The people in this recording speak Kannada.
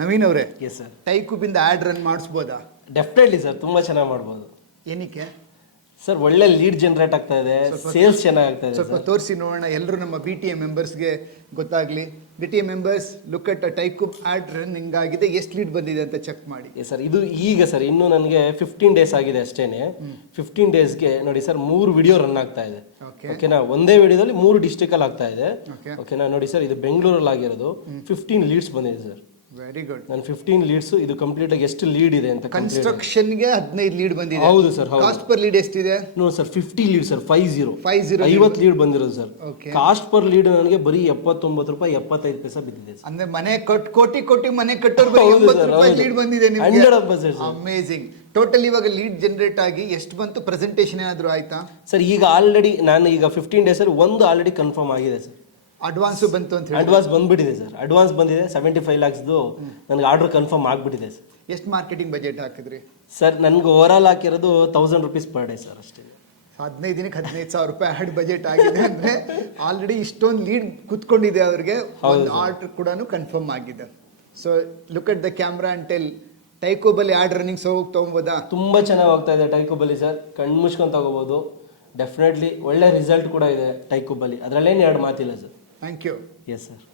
ನವೀನ್ ಅವರೇ, ಎಸ್ ಸರ್. ಟೈಕೂಬಿಂದ ಆ್ಯಡ್ ರನ್ ಮಾಡಿಸ್ಬೋದಾ? ಡೆಫಿನೆಟ್ಲಿ ಸರ್, ತುಂಬ ಚೆನ್ನಾಗಿ ಮಾಡ್ಬೋದು ಏನಕ್ಕೆ ಸರ್. ಒಳ್ಳೆ ಲೀಡ್ ಜನರೇಟ್ ಆಗ್ತಾ ಇದೆ, ಸೇಲ್ಸ್ ಚೆನ್ನಾಗಿ ಆಗ್ತಾ ಇದೆ. ಸ್ವಲ್ಪ ತೋರಿಸಿ ನೋಡೋಣ, ಎಲ್ಲರೂ ನಮ್ಮ ಬಿ ಟಿ ಎ ಮೆಂಬರ್ಸ್ಗೆ ಗೊತ್ತಾಗಲಿ. B T A members, look at ಟೈಕೂಬ್ ಆ್ಯಡ್ ರನ್ ಹಿಂಗಾಗಿದೆ, ಎಷ್ಟು ಲೀಡ್ ಬಂದಿದೆ ಅಂತ ಚೆಕ್ ಮಾಡಿ. ಎಸ್ ಸರ್, ಇದು ಈಗ ಸರ್ ಇನ್ನೂ ನನಗೆ 15 ಡೇಸ್ ಆಗಿದೆ ಅಷ್ಟೇನೆ. 15 ಡೇಸ್ಗೆ ನೋಡಿ ಸರ್ 3 ವಿಡಿಯೋ ರನ್ ಆಗ್ತಾ ಇದೆ. ಓಕೆನಾ, ಒಂದೇ ವಿಡಿಯೋದಲ್ಲಿ 3 ಡಿಸ್ಟ್ರಿಕ್ಟಲ್ಲಿ ಆಗ್ತಾ ಇದೆ. ಓಕೆನಾ, ನೋಡಿ ಸರ್, ಇದು ಬೆಂಗಳೂರಲ್ಲಿ ಆಗಿರೋದು. 15 ಲೀಡ್ಸ್ ಬಂದಿದೆ ಸರ್. Very good. ನಾನು 15 ಲೀಡ್ಸ್, ಇದು ಕಂಪ್ಲೀಟ್ ಆಗಿ ಎಷ್ಟು ಲೀಡ್ ಇದೆ ಅಂತ. ಕನ್ಸ್ಟ್ರಕ್ಷನ್ಗೆ 15 ಲೀಡ್ ಬಂದಿದೆ. ಹೌದು ಸರ್. ಕಾಸ್ಟ್ ಪರ್ ಲೀಡ್ ಎಷ್ಟಿದೆ? No sir, 50 lead sir. 50 50 lead ಬಂದಿರೋದು ಸರ್. ಕಾಸ್ಟ್ ಪರ್ ಲೀಡ್ ನನಗೆ ಬರೀ 79 ರೂಪಾಯಿ 75 ಪೈಸೆ ಬಿದ್ದಿದೆ. ಅಂದ್ರೆ ಮನೆ ಕೋಟಿ ಮನೆ ಕಟ್ಟೋರು 80 ರೂಪಾಯಿ ಲೀಡ್ ಬಂದಿದೆ ನಿಮಗೆ. 100%. ಅಮೇಜಿಂಗ್. ಟೋಟಲ್ ಇವಾಗ ಲೀಡ್ ಜನರೇಟ್ ಆಗಿ ಎಷ್ಟು ಬಂತು? ಪ್ರೆಸೆಂಟೇಷನ್ ಏನಾದ್ರು ಆಯ್ತಾ ಸರ್? ಈಗ ಆಲ್ರೆಡಿ ನಾನು ಈಗ 15 ಡೇಸ್ ಅಲ್ಲಿ ಒಂದು ಆಲ್ರೆಡಿ ಕನ್ಫರ್ಮ್ ಆಗಿದೆ ಸರ್. ಅಡ್ವಾನ್ಸ್ ಬಂತು ಅಂತ ಹೇಳಿ? ಅಡ್ವಾನ್ಸ್ ಬಂದ್ಬಿಟ್ಟಿದೆ ಸರ್. ಅಡ್ವಾನ್ಸ್ ಬಂದಿದೆ 75 lakhsದು. ನನಗೆ ಆರ್ಡರ್ ಕನ್ಫರ್ಮ್ ಆಗ್ಬಿಟ್ಟಿದೆ ಸರ್. ಎಷ್ಟು ಮಾರ್ಕೆಟಿಂಗ್ ಬಜೆಟ್ ಹಾಕಿದ್ರಿ ಸರ್? ನನಗೆ ಓವರ್ ಆಲ್ ಹಾಕಿರೋದು 1000 rupees ಪರ್ ಡೇ ಸರ್ ಅಷ್ಟೇ. 15 ದಿನಕ್ಕೆ 15,000 ರೂಪಾಯಿ ಆಡ್ ಬಜೆಟ್ ಆಗಿದೆ ಅಂದ್ರೆ ಆಲ್ರೆಡಿ ಇಷ್ಟೊಂದು ಲೀಡ್ ಕುತ್ಕೊಂಡಿದೆ ಅವ್ರಿಗೆ. ಒಂದು ಆರ್ಡರ್ ಕೂಡ ಕನ್ಫರ್ಮ್ ಆಗಿದೆ. So look at the camera and tell, ಟೈಕೂಬಲ್ಲಿ ಆಡ್ ರನ್ನಿಂಗ್ ತಗೋಬೋದಾ? ತುಂಬಾ ಚೆನ್ನಾಗಿ ಹೋಗ್ತಾ ಇದೆ ಟೈಕೂಬಲ್ಲಿ ಸರ್. ಕಣ್ಣು ಮುಚ್ಕೊಂಡು ತಗೋಬಹುದು. ಡೆಫಿನೆಟ್ಲಿ ಒಳ್ಳೆ ರಿಸಲ್ಟ್ ಕೂಡ ಇದೆ ಟೈಕೂಬಲ್ಲಿ, ಅದರಲ್ಲೇನು ಎರಡು ಮಾತಿಲ್ಲ sir. Thank you. Yes sir.